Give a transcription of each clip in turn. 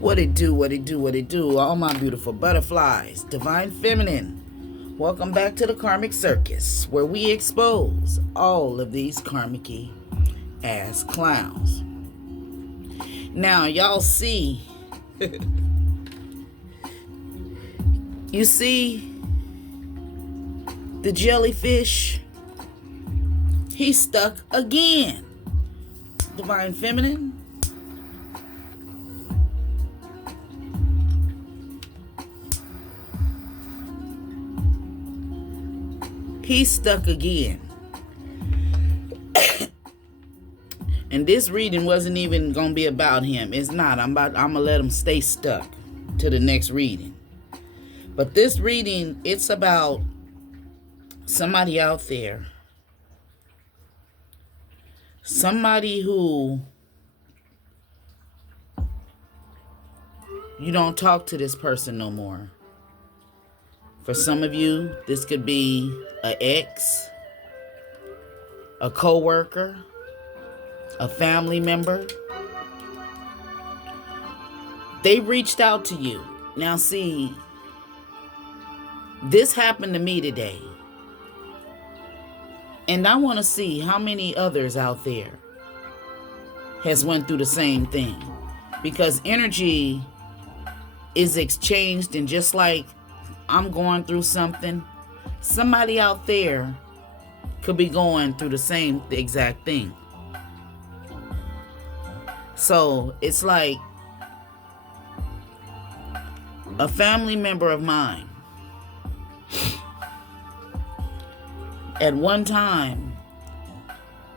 What it do, what it do, what it do, all my beautiful butterflies, divine feminine. Welcome back to the Karmic Circus, where we expose all of these karmic ass clowns. Now, y'all see, you see the jellyfish? He's stuck again. Divine feminine. He's stuck again. And this reading wasn't even going to be about him. It's not. I'm going to let him stay stuck to the next reading. But this reading, it's about somebody out there. Somebody who you don't talk to this person no more. For some of you, this could be an ex, a coworker, a family member. They reached out to you. Now see, this happened to me today. And I want to see how many others out there has went through the same thing. Because energy is exchanged, and just like I'm going through something, somebody out there could be going through the same exact thing. So it's like a family member of mine. At one time,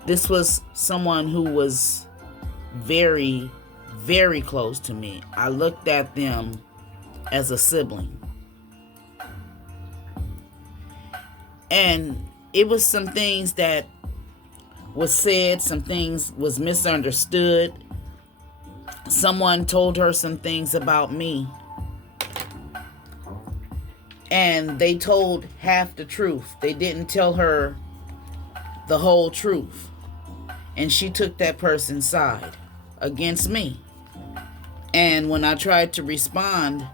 this was someone who was very, very close to me. I looked at them as a sibling. And it was some things that was said, some things was misunderstood. Someone told her some things about me. And they told half the truth. They didn't tell her the whole truth. And she took that person's side against me. And when I tried to respond,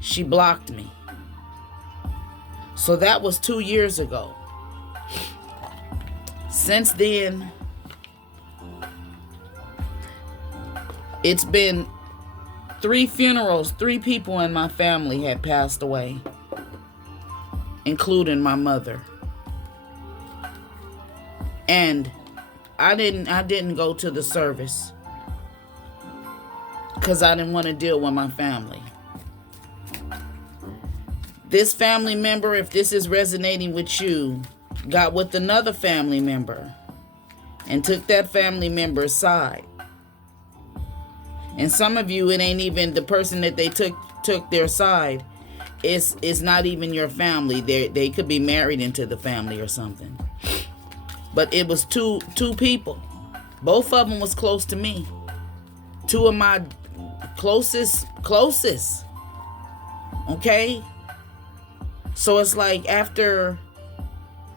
she blocked me. So that was 2 years ago. Since then, it's been 3 funerals. 3 people in my family had passed away, including my mother. And I didn't go to the service because I didn't want to deal with my family. This family member, if this is resonating with you, got with another family member and took that family member's side. And some of you, it ain't even the person that they took their side. It's not even your family. They could be married into the family or something. But it was two people. Both of them was close to me. 2 of my closest. Okay? So it's like after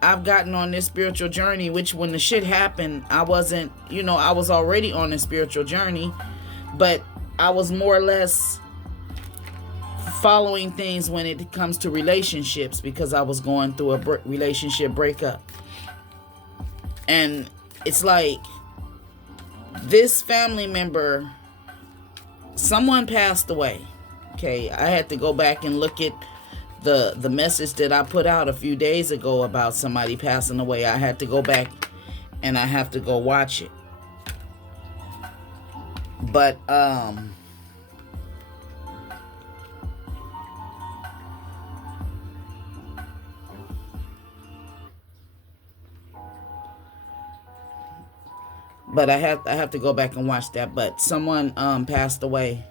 I've gotten on this spiritual journey, which when the shit happened, I wasn't, I was already on a spiritual journey. But I was more or less following things when it comes to relationships because I was going through a relationship breakup. And it's like this family member, someone passed away. Okay, I had to go back and look at the message that I put out a few days ago about somebody passing away. I had to go back and I have to go watch it. But I have to go back and watch that. But someone passed away.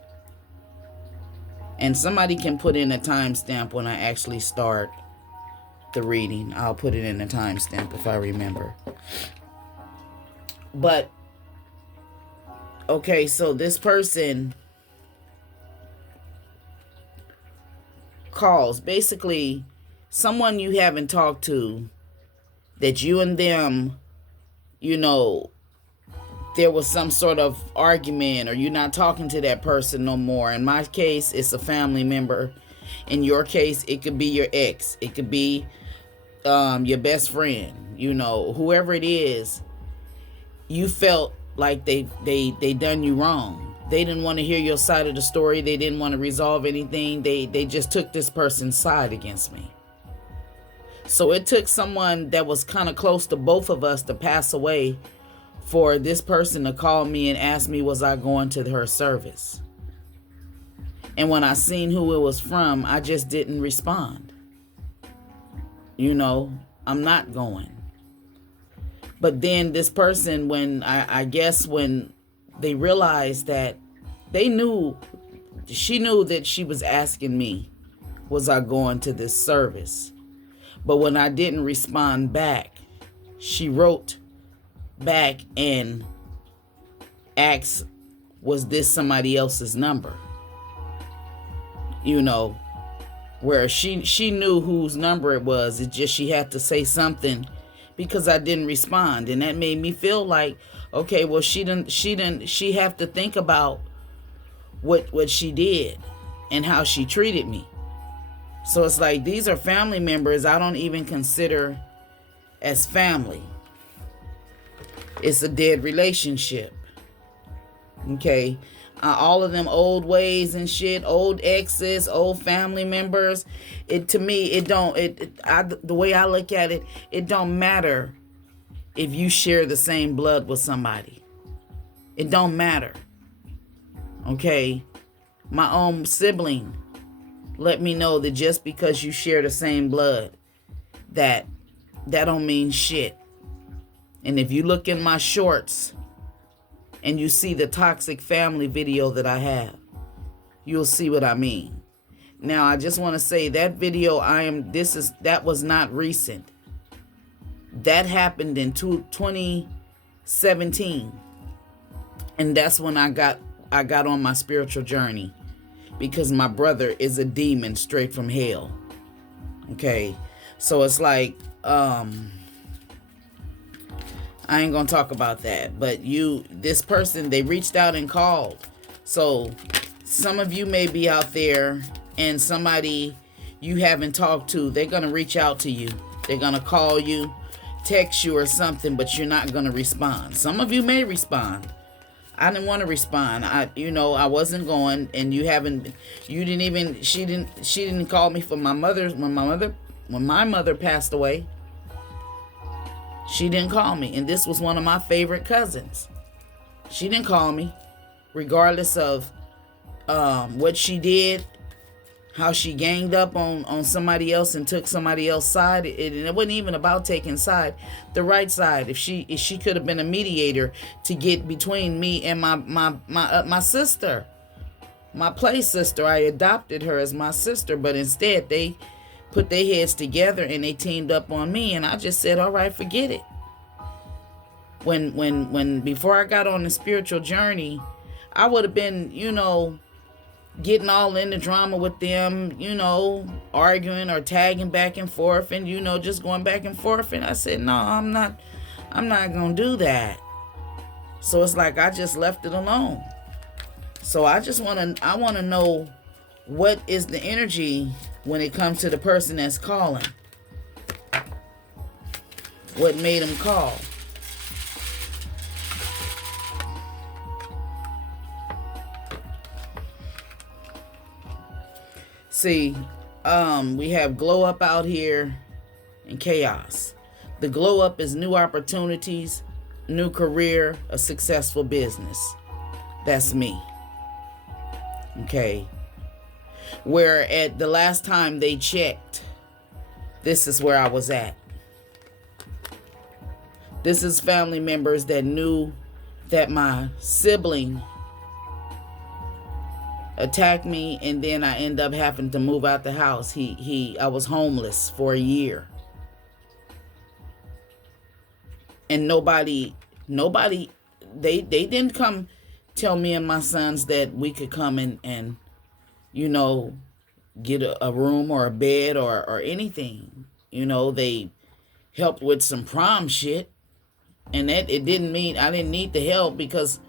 And somebody can put in a timestamp when I actually start the reading. I'll put it in a timestamp if I remember. But Okay, so this person calls, basically someone you haven't talked to, that you and them, you know, there was some sort of argument, or you're not talking to that person no more. In my case, it's a family member. In your case, it could be your ex. It could be your best friend. You know, whoever it is, you felt like they done you wrong. They didn't want to hear your side of the story. They didn't want to resolve anything. They just took this person's side against me. So it took someone that was kind of close to both of us to pass away for this person to call me and ask me, was I going to her service? And when I seen who it was from, I just didn't respond. You know, I'm not going. But then this person, when I guess when they realized that she knew that she was asking me, was I going to this service? But when I didn't respond back, she wrote back and asked, was this somebody else's number? You know, where she knew whose number it was. It's just she had to say something because I didn't respond. And that made me feel like, okay, well, she have to think about what she did and how she treated me. So it's like, these are family members I don't even consider as family. It's a dead relationship. Okay. All of them old ways and shit, old exes, old family members. To me, the way I look at it, it don't matter if you share the same blood with somebody. It don't matter. Okay. My own sibling let me know that just because you share the same blood, that don't mean shit. And if you look in my shorts and you see the toxic family video that I have, you'll see what I mean. Now, I just want to say that video that was not recent. That happened in 2017. And that's when I got on my spiritual journey, because my brother is a demon straight from hell. Okay. So it's like, I ain't gonna talk about that, but this person, they reached out and called. So some of you may be out there and somebody you haven't talked to, they're gonna reach out to you. They're gonna call you, text you or something, but you're not gonna respond. Some of you may respond. I didn't want to respond. I wasn't going, and she didn't call me for my mother when my mother passed away. She didn't call me, and this was one of my favorite cousins. She didn't call me, regardless of what she did, how she ganged up on somebody else and took somebody else's side. It wasn't even about taking side, the right side. If she could have been a mediator to get between me and my sister, my play sister. I adopted her as my sister, but instead they put their heads together and they teamed up on me, and I just said, all right, forget it. When before I got on the spiritual journey, I would have been, getting all in the drama with them, arguing or tagging back and forth and, just going back and forth. And I said, no, I'm not going to do that. So it's like, I just left it alone. So I want to know, what is the energy when it comes to the person that's calling? What made them call? See, we have glow up out here and chaos. The glow up is new opportunities, new career, a successful business. That's me. Okay. Where at the last time they checked, this is where I was at. This is family members that knew that my sibling attacked me, and then I end up having to move out the house. I was homeless for a year. And nobody, they didn't come tell me and my sons that we could come and get a room or a bed or anything. They helped with some prom shit. And that it didn't mean I didn't need the help, because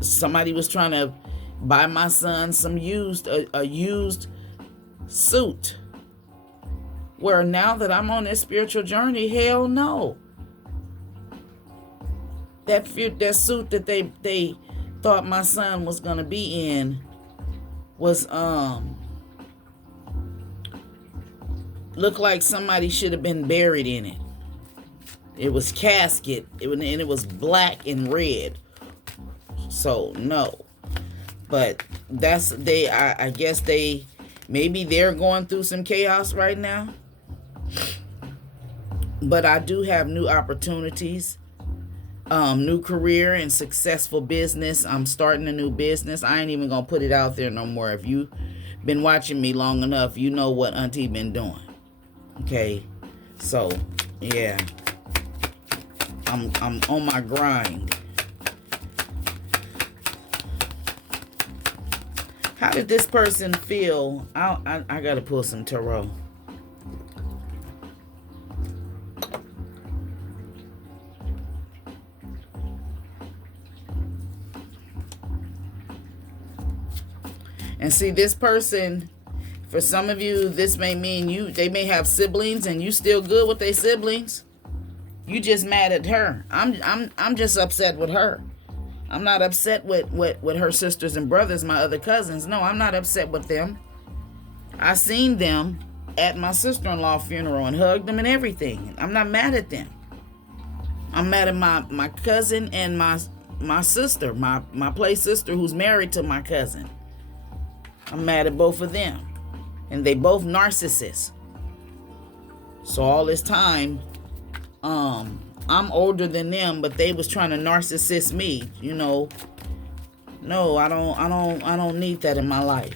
somebody was trying to buy my son some a used suit. Where now that I'm on this spiritual journey, hell no. That suit that they thought my son was gonna be in was looked like somebody should have been buried in it. It was casket, and it was black and red. So no. But I guess maybe they're going through some chaos right now. But I do have new opportunities, new career and successful business. I'm starting a new business. I ain't even gonna put it out there no more. If you been watching me long enough, you know what Auntie been doing. Okay, so yeah, I'm on my grind. How did this person feel? I gotta pull some tarot. And see, this person, for some of you, this may mean they may have siblings and you still good with their siblings. You just mad at her. I'm just upset with her. I'm not upset with her sisters and brothers, my other cousins. No, I'm not upset with them. I seen them at my sister-in-law funeral and hugged them and everything. I'm not mad at them. I'm mad at my cousin and my sister, my play sister who's married to my cousin. I'm mad at both of them. And they both narcissists. So all this time, I'm older than them, but they was trying to narcissist me, No, I don't need that in my life.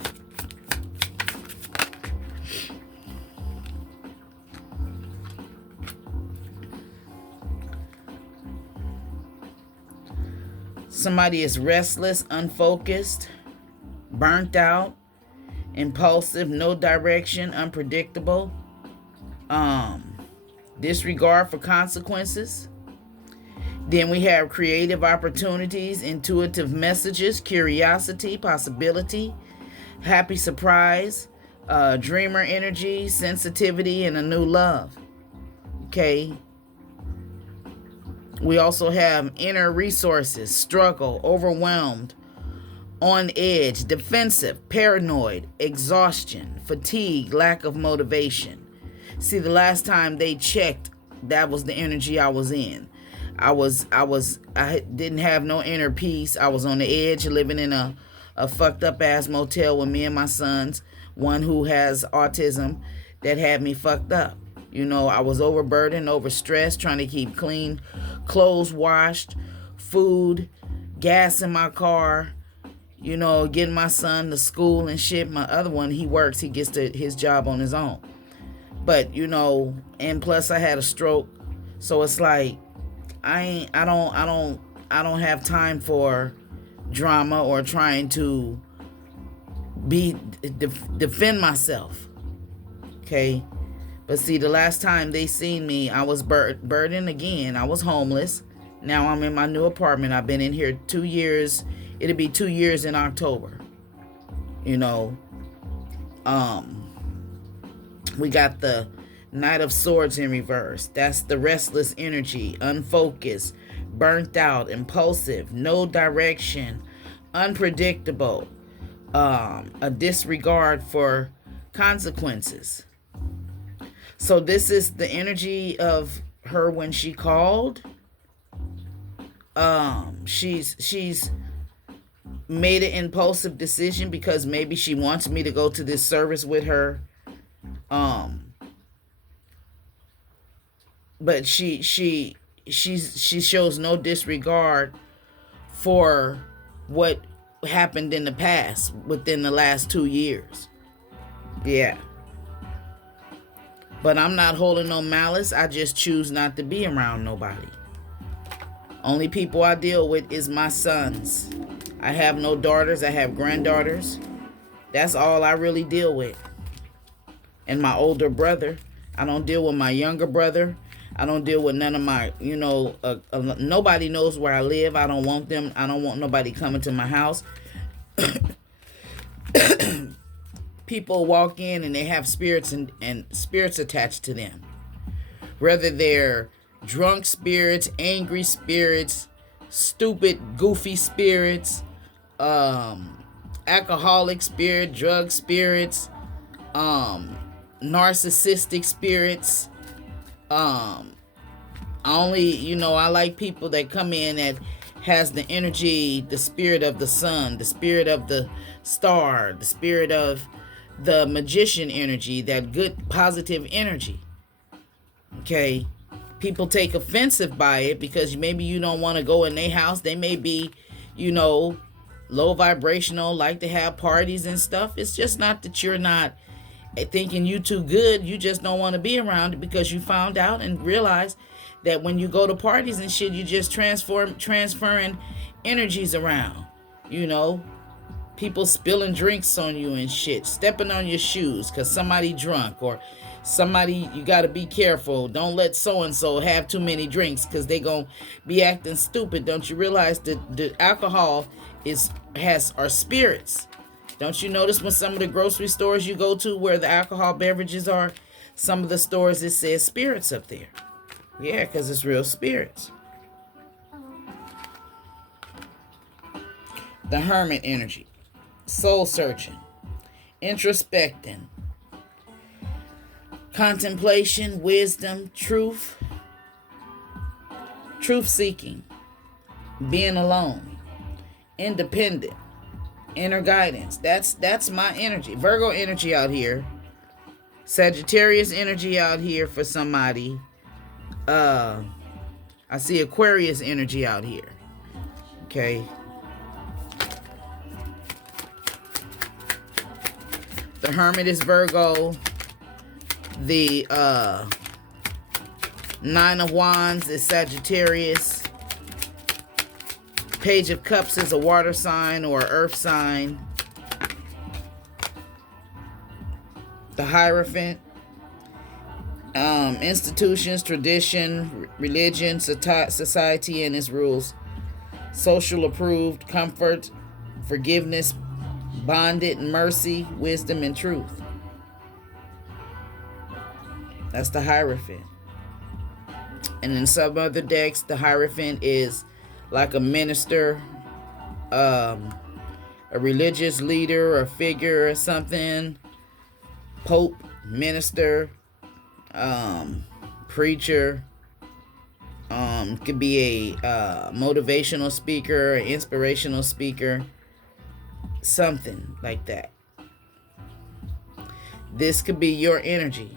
Somebody is restless, unfocused, burnt out, impulsive, no direction, unpredictable, disregard for consequences. Then we have creative opportunities, intuitive messages, curiosity, possibility, happy surprise, dreamer energy, sensitivity, and a new love. Okay. We also have inner resources, struggle, overwhelmed, on edge, defensive, paranoid, exhaustion, fatigue, lack of motivation. See, the last time they checked, that was the energy I was in. I didn't have no inner peace. I was on the edge, living in a fucked up ass motel with me and my sons, one who has autism, that had me fucked up. I was overburdened, overstressed, trying to keep clean clothes washed, food, gas in my car, getting my son to school and shit. My other one, he works, he gets his job on his own. But, and plus I had a stroke. So it's like, I don't have time for drama or trying to defend myself. Okay. But see, the last time they seen me, I was burdened again. I was homeless. Now I'm in my new apartment. I've been in here 2 years. It'll be 2 years in October. We got the Knight of Swords in reverse. That's the restless energy, unfocused, burnt out, impulsive, no direction, unpredictable, a disregard for consequences. So this is the energy of her when she called. She's made an impulsive decision because maybe she wants me to go to this service with her. But she shows no disregard for what happened in the past within the last 2 years. Yeah. But I'm not holding no malice. I just choose not to be around nobody. Only people I deal with is my sons. I have no daughters. I have granddaughters. That's all I really deal with. And my older brother. I don't deal with my younger brother. I don't deal with none of my, nobody knows where I live. I don't want them. I don't want nobody coming to my house. People walk in and they have spirits and spirits attached to them. Whether they're drunk spirits, angry spirits, stupid, goofy spirits, alcoholic spirit, drug spirits, narcissistic spirits. I like people that come in that has the energy, the spirit of the sun, the spirit of the star, the spirit of the magician energy, that good positive energy. Okay, people take offensive by it because maybe you don't want to go in their house. They may be, low vibrational, like to have parties and stuff. It's just not that you're not thinking you too good. You just don't want to be around it because you found out and realized that when you go to parties and shit, you just transferring energies around. People spilling drinks on you and shit, stepping on your shoes because somebody drunk, or somebody, you got to be careful. Don't let so-and-so have too many drinks because they going to be acting stupid. Don't you realize that the alcohol are spirits? Don't you notice when some of the grocery stores you go to where the alcohol beverages are, some of the stores it says spirits up there? Yeah, because it's real spirits. The hermit energy. Soul searching. Introspecting. Contemplation, wisdom, truth. Truth seeking. Being alone. Independent. Inner guidance. That's my energy. Virgo energy out here. Sagittarius energy out here for somebody. I see Aquarius energy out here. Okay. The Hermit is Virgo. The Nine of Wands is Sagittarius. Page of Cups is a water sign or earth sign. The Hierophant. Institutions, tradition, religion, society and its rules. Social approved, comfort, forgiveness, bonded, mercy, wisdom, and truth. That's the Hierophant. And in some other decks, the Hierophant is like a minister, a religious leader or figure or something. Pope, minister, preacher, could be a motivational speaker, an inspirational speaker, something like that. This could be your energy.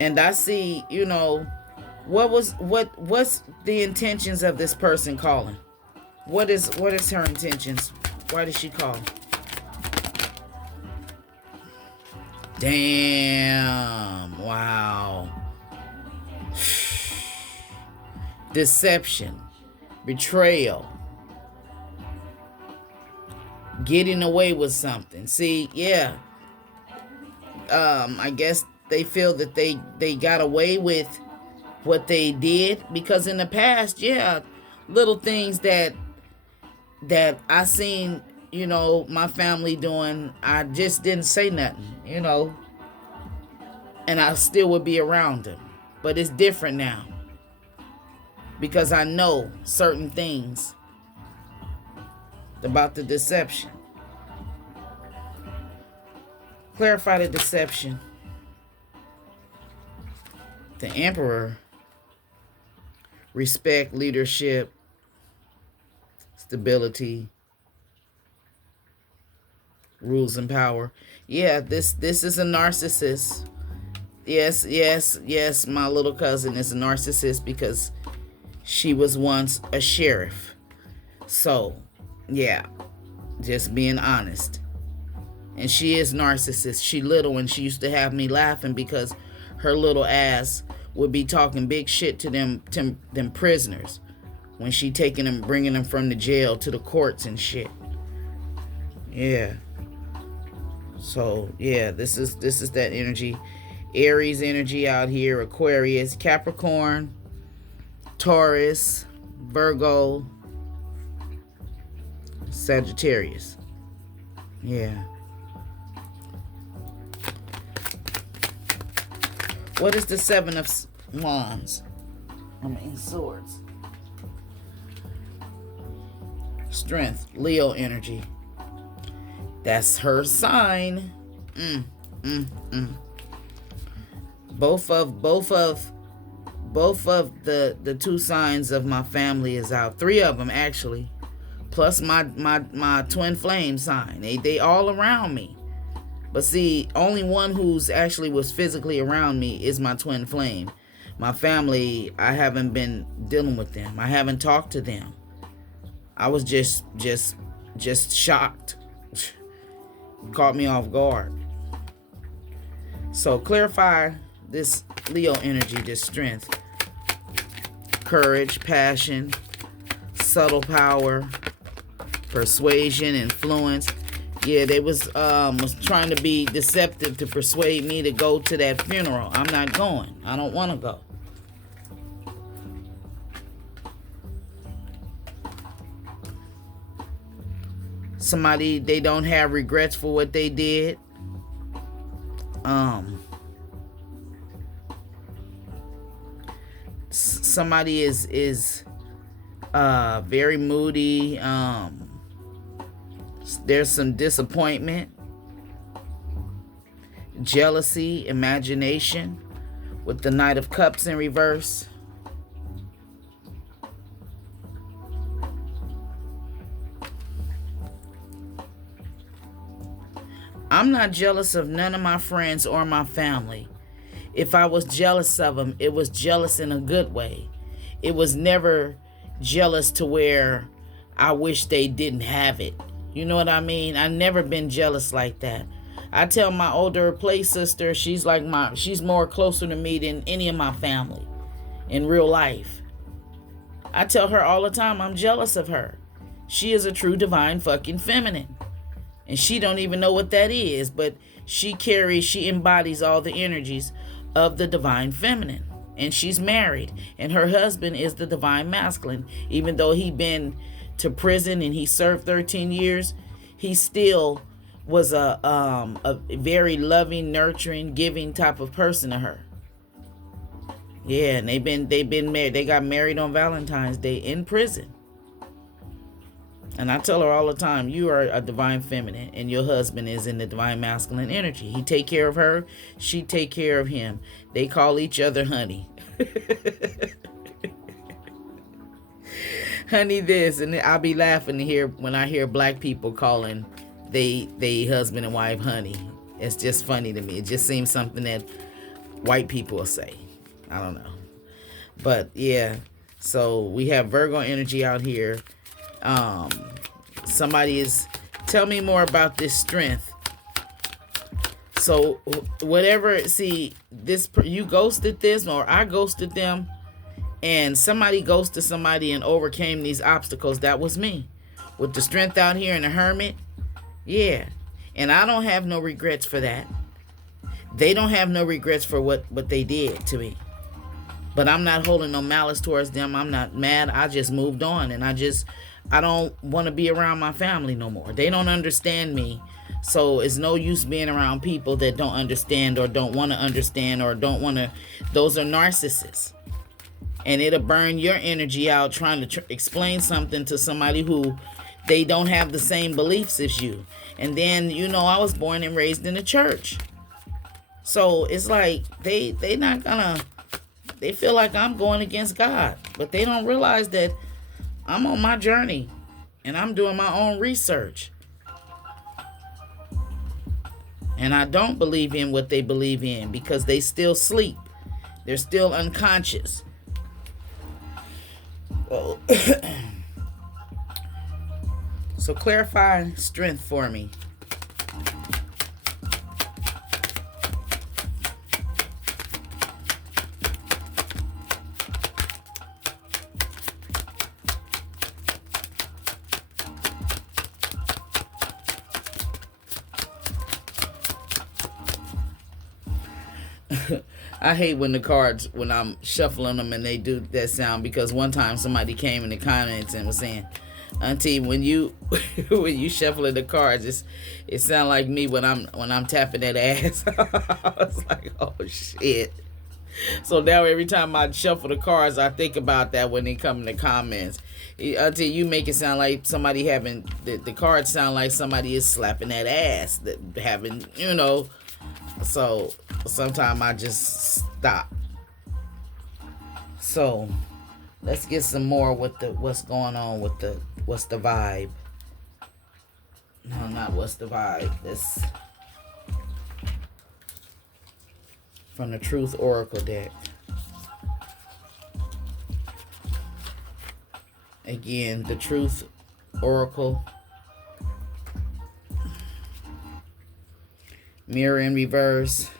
And I see, what's the intentions of this person calling? What is her intentions? Why did she call? Damn. Wow. Deception. Betrayal. Getting away with something. See, yeah. I guess they feel that they got away with what they did because in the past, yeah, little things that I seen, my family doing, I just didn't say nothing, and I still would be around them. But it's different now because I know certain things about the deception. Clarify the deception. The Emperor. Respect, leadership, stability, rules and power. Yeah, this is a narcissist. Yes, my little cousin is a narcissist because she was once a sheriff. So, yeah, just being honest. And she is narcissist. She little and she used to have me laughing because her little ass would be talking big shit to them prisoners when she taking them, bringing them from the jail to the courts and shit. Yeah. So yeah, this is that energy. Aries energy out here, Aquarius, Capricorn, Taurus, Virgo, Sagittarius. Yeah. What is the Seven of Wands? Swords. Strength, Leo energy. That's her sign. Both of the two signs of my family is out. 3 of them actually, plus my twin flame sign. They all around me. But see, only one who's actually was physically around me is my twin flame. My family, I haven't been dealing with them. I haven't talked to them. I was just shocked. Caught me off guard. So clarify this Leo energy, this strength. Courage, passion, subtle power, persuasion, influence. Yeah, they was trying to be deceptive to persuade me to go to that funeral. I'm not going. I don't want to go. Somebody, they don't have regrets for what they did. Somebody is very moody. There's some disappointment, jealousy, imagination with the Knight of Cups in reverse. I'm not jealous of none of my friends or my family. If I was jealous of them, it was jealous in a good way. It was never jealous to where I wish they didn't have it. You know what I mean? I never been jealous like that. I tell my older play sister, she's more closer to me than any of my family in real life. I tell her all the time I'm jealous of her. She is a true divine fucking feminine. And she don't even know what that is, but she embodies all the energies of the divine feminine. And she's married, and her husband is the divine masculine. Even though he been to prison and he served 13 years, he still was a very loving, nurturing, giving type of person to her. Yeah, and they've been married. They got married on Valentine's Day in prison. And I tell her all the time, you are a divine feminine and your husband is in the divine masculine energy. He take care of her. She take care of him. They call each other honey. Honey this. And I'll be laughing to hear when I hear black people calling they husband and wife honey. It's just funny to me. It just seems something that white people will say. I don't know. But yeah, so we have Virgo energy out here. Tell me more about this strength. So whatever, see, you ghosted this or I ghosted them, and somebody ghosted somebody and overcame these obstacles. That was me with the strength out here in the Hermit. Yeah. And I don't have no regrets for that. They don't have no regrets for what they did to me. But I'm not holding no malice towards them. I'm not mad. I just moved on, and I don't want to be around my family no more. They don't understand me. So it's no use being around people that don't understand or don't want to understand or don't want to. Those are narcissists. And it'll burn your energy out trying to explain something to somebody who they don't have the same beliefs as you. And then, I was born and raised in the church. So it's like they not gonna. They feel like I'm going against God, but they don't realize that I'm on my journey and I'm doing my own research. And I don't believe in what they believe in because they still sleep. They're still unconscious. So clarify strength for me. I hate when the cards, when I'm shuffling them and they do that sound, because one time somebody came in the comments and was saying, Auntie, when you when you shuffling the cards, it sound like me when I'm tapping that ass. I was like, oh shit. So now every time I shuffle the cards, I think about that when they come in the comments. Auntie, you make it sound like somebody having the cards sound like somebody is slapping that ass, that having, you know. So sometimes I just stop. So let's get some more with the what's going on with the what's the vibe. No, not what's the vibe. This from the Truth Oracle deck. Again, the Truth Oracle. Mirror in reverse.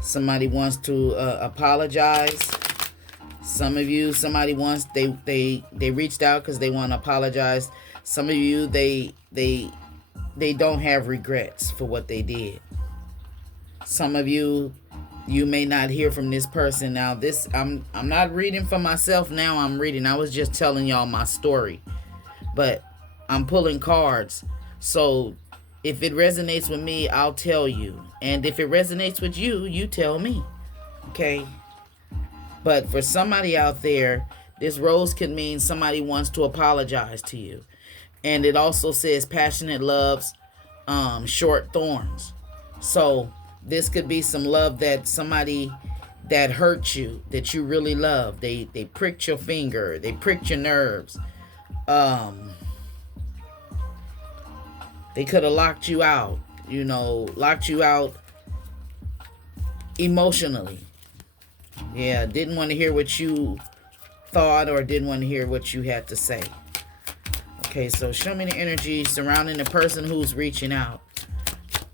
Somebody wants to apologize. Some of you, somebody wants, they reached out because they want to apologize. Some of you, they don't have regrets for what they did. Some of you, you may not hear from this person. Now this, I'm not reading for myself now. I'm reading. I was just telling y'all my story, but I'm pulling cards. So if it resonates with me, I'll tell you. And if it resonates with you, you tell me. Okay? But for somebody out there, this rose can mean somebody wants to apologize to you. And it also says passionate loves, short thorns. So this could be some love that somebody that hurt you, that you really love. They pricked your finger. They pricked your nerves. They could have locked you out, locked you out emotionally. Yeah, didn't want to hear what you thought or didn't want to hear what you had to say. Okay, so show me the energy surrounding the person who's reaching out.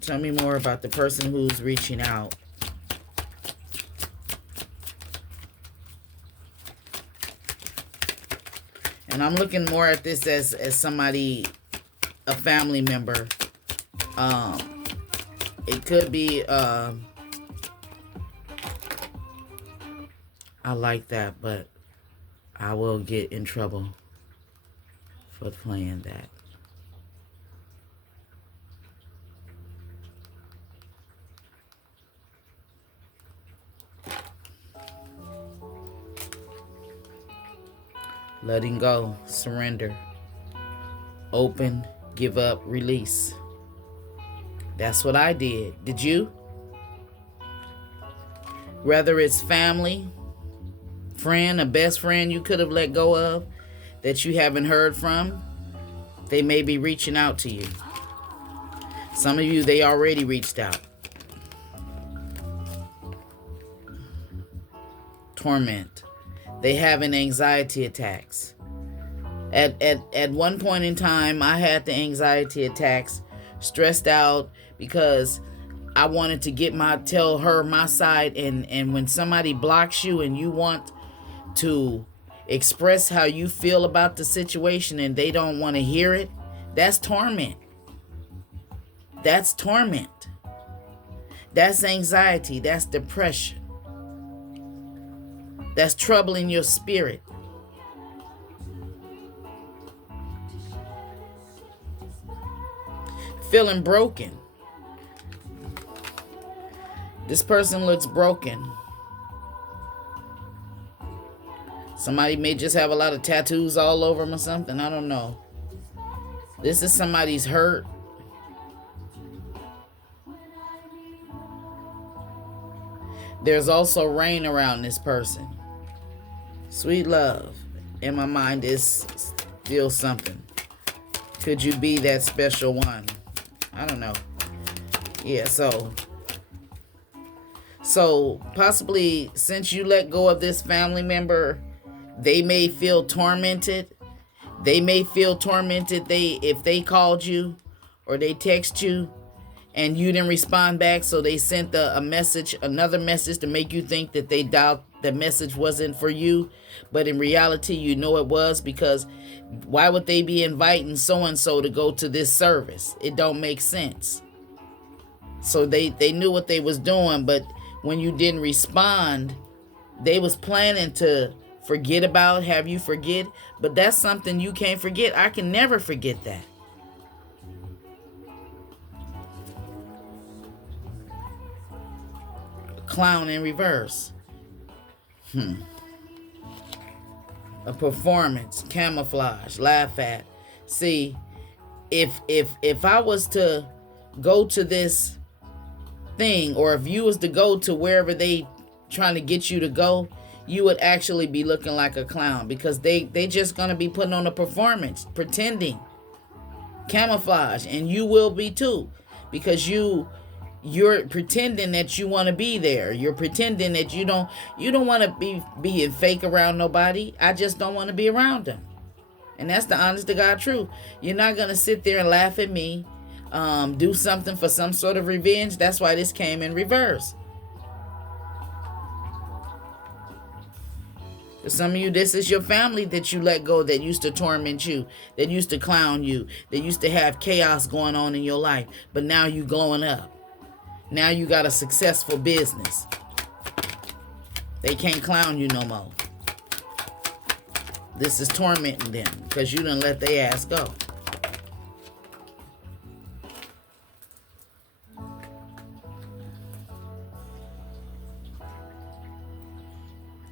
Tell me more about the person who's reaching out. And I'm looking more at this as somebody, a family member. It could be I like that, but I will get in trouble for playing that. Letting go, surrender, open, give up, release. That's what I did. Did you? Whether it's family, friend, a best friend you could have let go of that you haven't heard from, they may be reaching out to you. Some of you, they already reached out. Torment. They having anxiety attacks. At one point in time, I had the anxiety attacks, stressed out because I wanted to tell her my side, and when somebody blocks you and you want to express how you feel about the situation and they don't want to hear it, that's torment. That's torment. That's anxiety. That's depression. That's trouble in your spirit. Feeling broken. This person looks broken. Somebody may just have a lot of tattoos all over them or something. I don't know. This is somebody's hurt. There's also rain around this person. Sweet love. In my mind is still something. Could you be that special one? I don't know. Yeah, so possibly since you let go of this family member, they may feel tormented. They may feel tormented if they called you or they text you and you didn't respond back, so they sent another message to make you think that they doubt the message wasn't for you, but in reality you know it was, because why would they be inviting so-and-so to go to this service? It don't make sense. So they knew what they was doing, but when you didn't respond, they was planning to forget about, have you forget, but that's something you can't forget. I can never forget that. Clown in reverse. A performance, camouflage, laugh at. See, if I was to go to this thing, or if you was to go to wherever they trying to get you to go, you would actually be looking like a clown, because they just gonna be putting on a performance, pretending, camouflage, and you will be too, because you're pretending that you want to be there. You're pretending that you don't want to be being fake around nobody. I just don't want to be around them. And that's the honest to God truth. You're not going to sit there and laugh at me, do something for some sort of revenge. That's why this came in reverse. For some of you, this is your family that you let go, that used to torment you, that used to clown you, that used to have chaos going on in your life. But now you glowing up. Now you got a successful business. They can't clown you no more. This is tormenting them because you done let their ass go.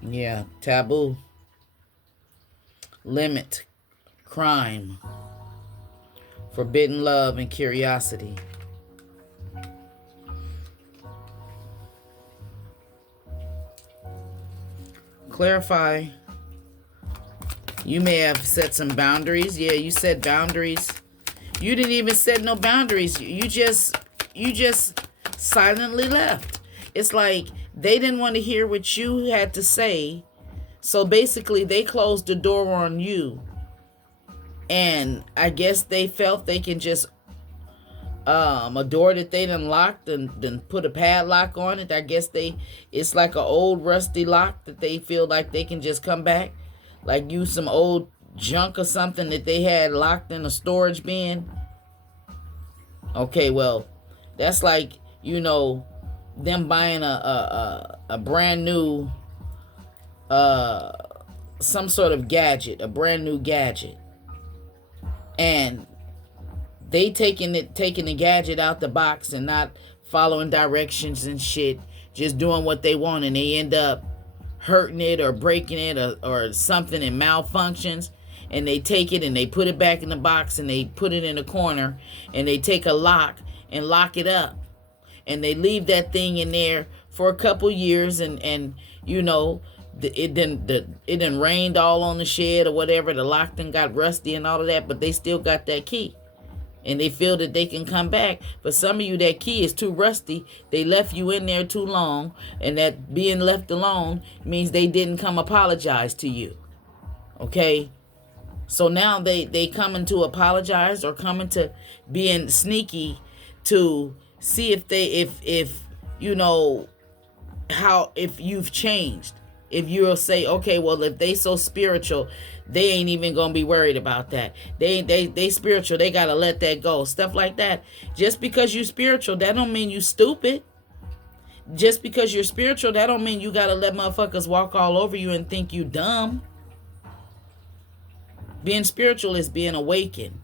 Yeah, taboo. Limit. Crime. Forbidden love and curiosity. Clarify. You may have set some boundaries. Yeah, you set boundaries. You didn't even set no boundaries. You just silently left. It's like they didn't want to hear what you had to say. So basically they closed the door on you. And I guess they felt they can just a door that they done locked and then put a padlock on it. I guess it's like an old rusty lock that they feel like they can just come back, like use some old junk or something that they had locked in a storage bin. Okay, well, that's like, them buying a brand new some sort of gadget, a brand new gadget, and they taking the gadget out the box and not following directions and shit, just doing what they want, and they end up hurting it or breaking it or something, and malfunctions, and they take it and they put it back in the box and they put it in a corner, and they take a lock and lock it up, and they leave that thing in there for a couple years, and it didn't rained all on the shed or whatever, the lock then got rusty and all of that, but they still got that key. And they feel that they can come back. For some of you, that key is too rusty. They left you in there too long. And that being left alone means they didn't come apologize to you. Okay? So now they coming to apologize, or coming to being sneaky to see if you've changed. If you'll say, okay, well, if they so spiritual, they ain't even gonna be worried about that. They spiritual, they gotta let that go. Stuff like that. Just because you spiritual, that don't mean you stupid. Just because you're spiritual, that don't mean you gotta let motherfuckers walk all over you and think you dumb. Being spiritual is being awakened.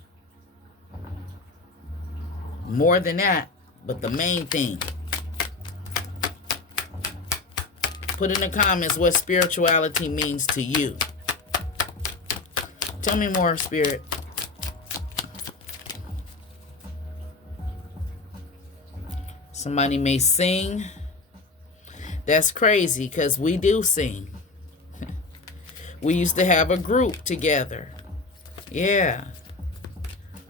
More than that, but the main thing. Put in the comments what spirituality means to you. Tell me more, Spirit. Somebody may sing. That's crazy, because we do sing. We used to have a group together. Yeah.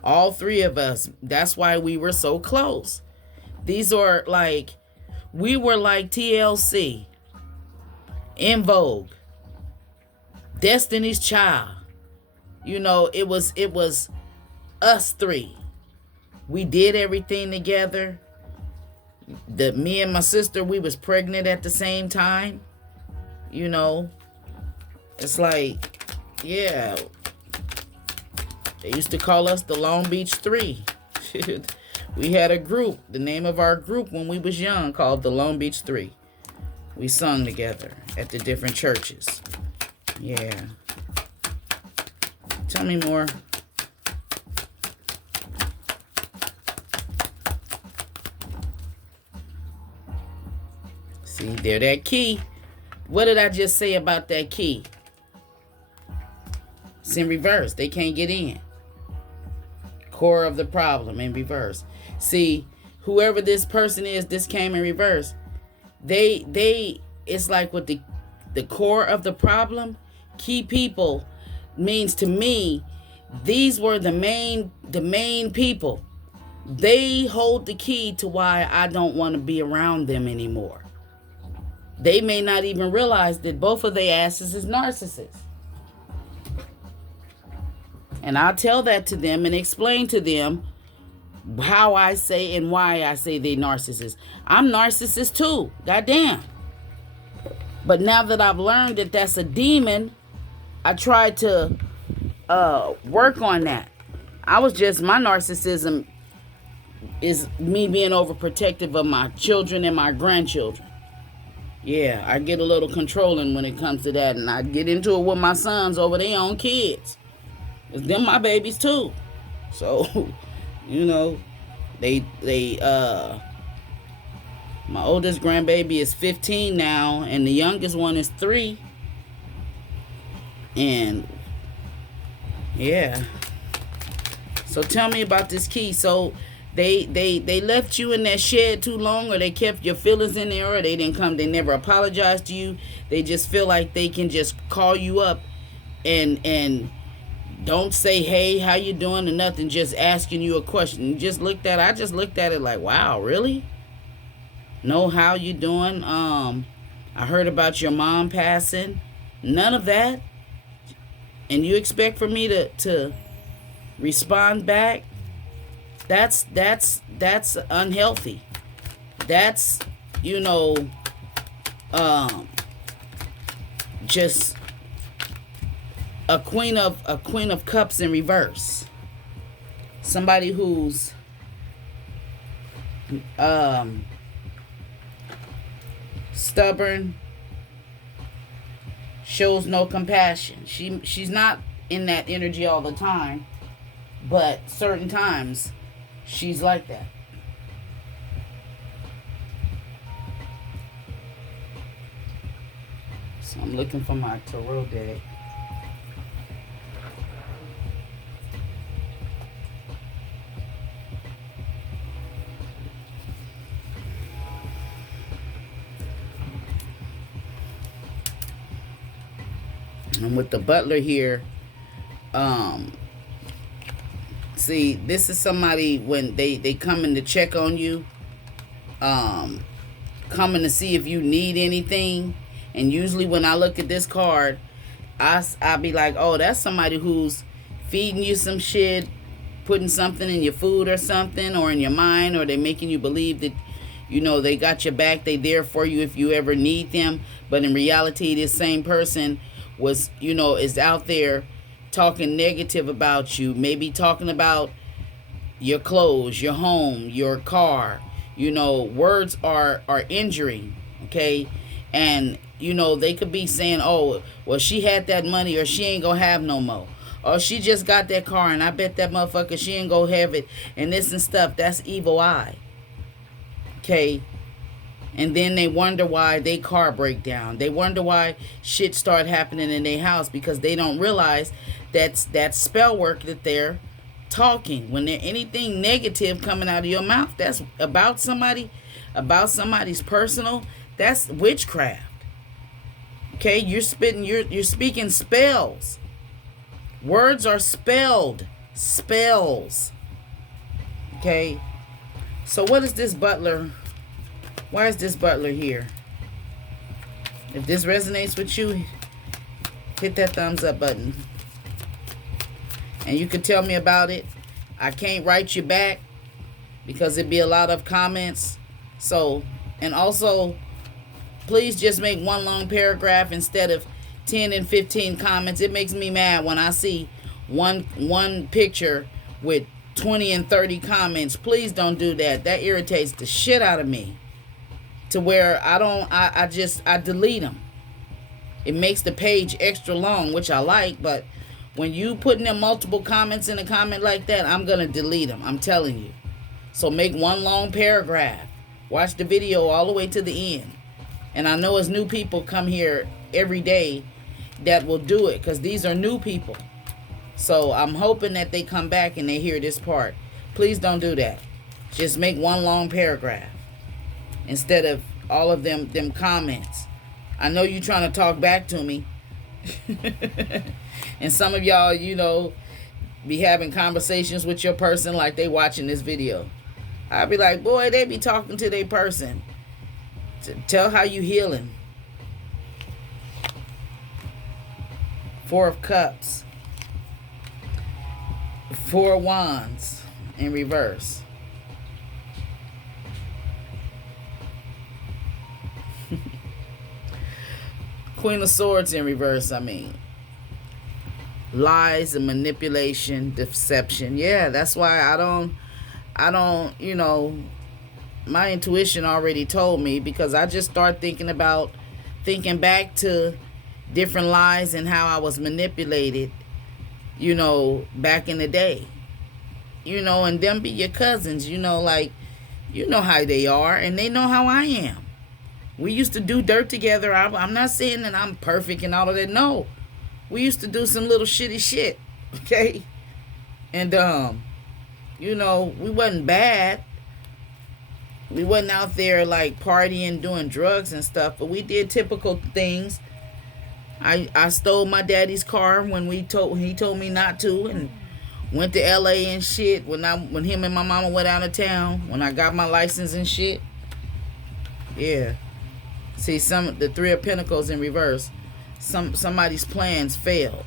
All three of us. That's why we were so close. We were like TLC. In Vogue, Destiny's Child. It was us three. We did everything together. Me and my sister, we was pregnant at the same time. It's like, yeah. They used to call us the Long Beach Three. We had a group, the name of our group when we was young, called the Long Beach Three. We sung together at the different churches. Yeah. Tell me more. See, there, that key. What did I just say about that key? It's in reverse. They can't get in. Core of the problem in reverse. See, whoever this person is, this came in reverse. It's like with the core of the problem, key people means to me, these were the main people. They hold the key to why I don't want to be around them anymore. They may not even realize that both of their asses is narcissists. And I'll tell that to them and explain to them how I say and why I say they narcissists. I'm narcissist too. Goddamn. But now that I've learned that that's a demon, I try to work on that. My narcissism is me being overprotective of my children and my grandchildren. Yeah, I get a little controlling when it comes to that, and I get into it with my sons over their own kids. It's them my babies too. So, my oldest grandbaby is 15 now, and the youngest one is 3. And yeah. So tell me about this key. So they left you in that shed too long, or they kept your feelings in there, or they never apologized to you. They just feel like they can just call you up and don't say, hey, how you doing, or nothing, just asking you a question. I just looked at it like, wow, really? No, how you doing? I heard about your mom passing. None of that. And you expect for me to respond back? That's unhealthy. That's, just a queen of cups in reverse. Somebody who's stubborn, shows no compassion. She's not in that energy all the time, but certain times she's like that. So I'm looking for my tarot deck. And with the butler here, see, this is somebody when they coming to check on you, coming to see if you need anything. And usually when I look at this card, I'll be like, oh, that's somebody who's feeding you some shit, putting something in your food or something, or in your mind, or they making you believe that, they got your back, they there for you if you ever need them. But in reality, this same person was, is out there talking negative about you, maybe talking about your clothes, your home, your car. Words are injuring, okay? And, they could be saying, oh, well, she had that money, or she ain't gonna have no more. Or she just got that car, and I bet that motherfucker, she ain't gonna have it, and this and stuff. That's evil eye, okay? And then they wonder why they car break down. They wonder why shit start happening in their house, because they don't realize that spell work that they're talking. When there anything negative coming out of your mouth, that's about somebody, about somebody's personal, that's witchcraft. Okay, you're speaking spells. Words are spells. Okay. So what is this butler? Why is this butler here? If this resonates with you, hit that thumbs up button. And you can tell me about it. I can't write you back because it'd be a lot of comments. So, and also, please just make one long paragraph instead of 10 and 15 comments. It makes me mad when I see one picture with 20 and 30 comments. Please don't do that. That irritates the shit out of me. to where I delete them. It makes the page extra long, which I like, but when you putting in multiple comments in a comment like that, I'm going to delete them. I'm telling you. So make one long paragraph. Watch the video all the way to the end. And I know as new people come here every day that will do it, because these are new people. So I'm hoping that they come back and they hear this part. Please don't do that. Just make one long paragraph instead of all of them comments. I know you trying to talk back to me. And some of y'all, be having conversations with your person like they watching this video. I'd be like, boy, they be talking to their person. Tell how you healing. 4 of Cups. 4 Wands in reverse. Queen of Swords in reverse, lies and manipulation, deception. Yeah, that's why I don't, my intuition already told me, because I just start thinking back to different lies and how I was manipulated, back in the day. And them be your cousins, like, how they are, and they know how I am. We used to do dirt together. I'm not saying that I'm perfect and all of that. No. We used to do some little shitty shit. Okay? And, we wasn't bad. We wasn't out there, like, partying, doing drugs and stuff. But we did typical things. I stole my daddy's car when he told me not to. And went to L.A. and shit. When him and my mama went out of town. When I got my license and shit. Yeah. See, the 3 of Pentacles in reverse. Somebody's plans failed.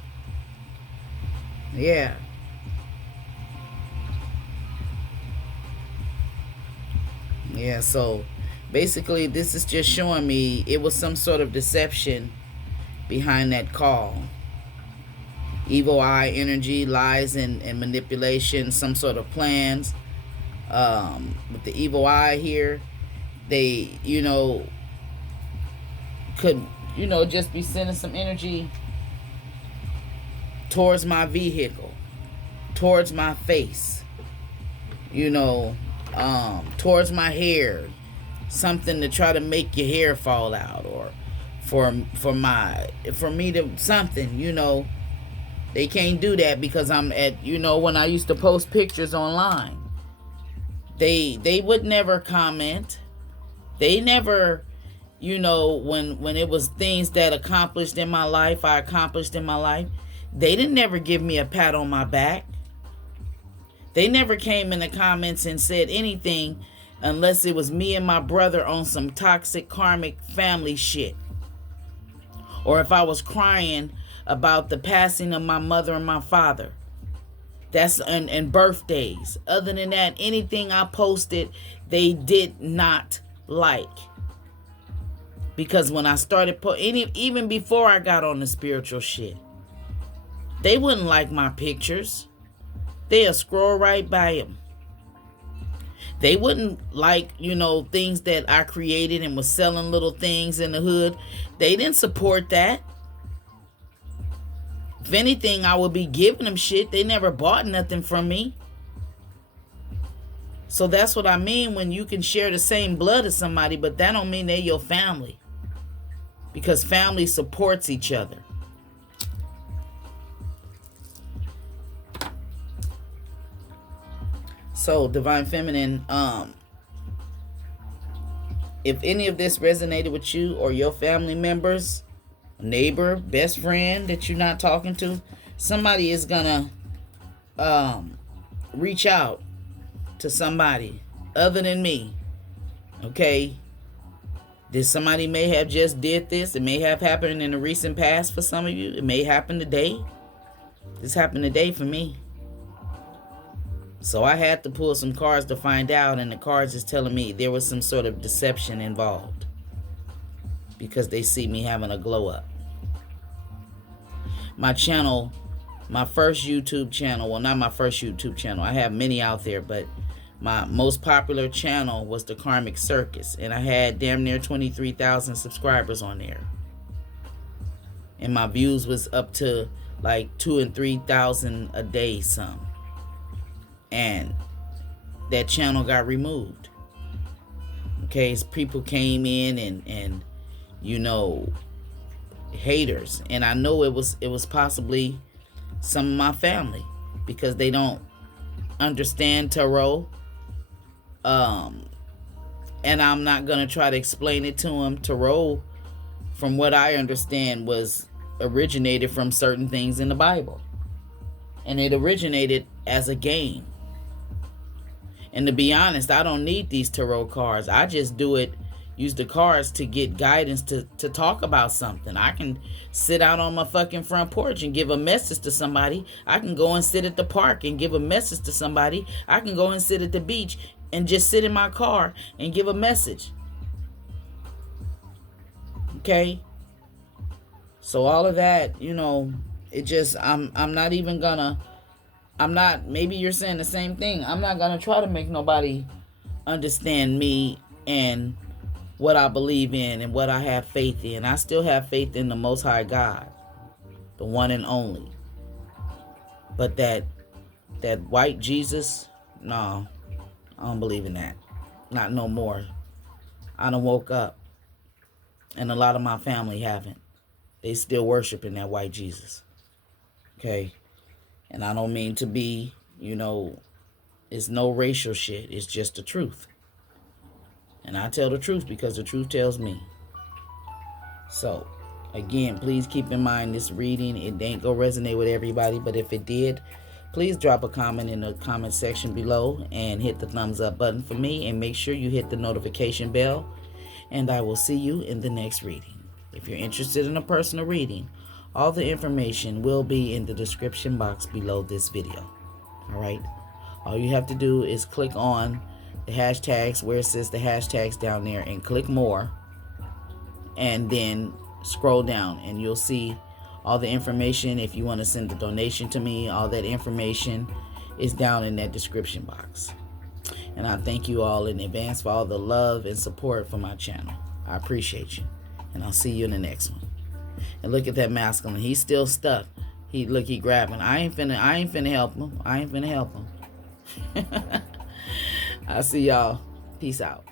Yeah. Yeah, so basically this is just showing me it was some sort of deception behind that call. Evil eye energy, lies and manipulation, some sort of plans. With the evil eye here, they, could, just be sending some energy towards my vehicle, towards my face, towards my hair, something to try to make your hair fall out, or for me to something, they can't do that because I'm at, when I used to post pictures online, they would never comment. They never, when it was things that I accomplished in my life, they didn't never give me a pat on my back. They never came in the comments and said anything unless it was me and my brother on some toxic karmic family shit. Or if I was crying about the passing of my mother and my father. That's and birthdays. Other than that, anything I posted, they did not like. Because when I started even before I got on the spiritual shit, they wouldn't like my pictures. They'll scroll right by them. They wouldn't like, things that I created and was selling little things in the hood. They didn't support that. If anything, I would be giving them shit. They never bought nothing from me. So that's what I mean when you can share the same blood as somebody, but that don't mean they're your family. Because family supports each other. So, Divine Feminine, if any of this resonated with you or your family members, neighbor, best friend that you're not talking to, somebody is gonna reach out to somebody other than me. Okay? Somebody may have just did this. It may have happened in the recent past for some of you. It may happen today. This happened today for me. So I had to pull some cards to find out, and the cards is telling me there was some sort of deception involved because they see me having a glow up. My channel, my first YouTube channel, well, not my first YouTube channel. I have many out there, but My most popular channel was the Karmic Circus, and I had damn near 23,000 subscribers on there. And my views was up to like 2,000 and 3,000 a day some. And that channel got removed. Okay, people came in and you know, haters, and I know it was possibly some of my family, because they don't understand tarot. And I'm not gonna try to explain it to them. Tarot, from what I understand, was originated from certain things in the Bible, and it originated as a game. And to be honest, I don't need these tarot cards. I just use the cards to get guidance to talk about something. I can sit out on my fucking front porch and give a message to somebody. I can go and sit at the park and give a message to somebody. I can go and sit at the beach and just sit in my car and give a message. Okay? So all of that, you know, it just, I'm not even gonna, maybe you're saying the same thing. I'm not gonna try to make nobody understand me and what I believe in and what I have faith in. I still have faith in the Most High God, the one and only. But that white Jesus, no, I don't believe in that. Not no more. I done woke up, and a lot of my family haven't. They still worshiping that white Jesus. Okay? And I don't mean to be, you know, it's no racial shit. It's just the truth. And I tell the truth because the truth tells me. So, again, please keep in mind this reading. It ain't gonna resonate with everybody, but if it did, please drop a comment in the comment section below and hit the thumbs up button for me, and make sure you hit the notification bell, and I will see you in the next reading. If you're interested in a personal reading, all the information will be in the description box below this video. All right? All you have to do is click on the hashtags where it says the hashtags down there and click more, and then scroll down and you'll see all the information. If you want to send a donation to me, all that information is down in that description box. And I thank you all in advance for all the love and support for my channel. I appreciate you, and I'll see you in the next one. And look at that masculine. He's still stuck. He grabbing. I ain't finna help him. I ain't finna help him. I'll see y'all. Peace out.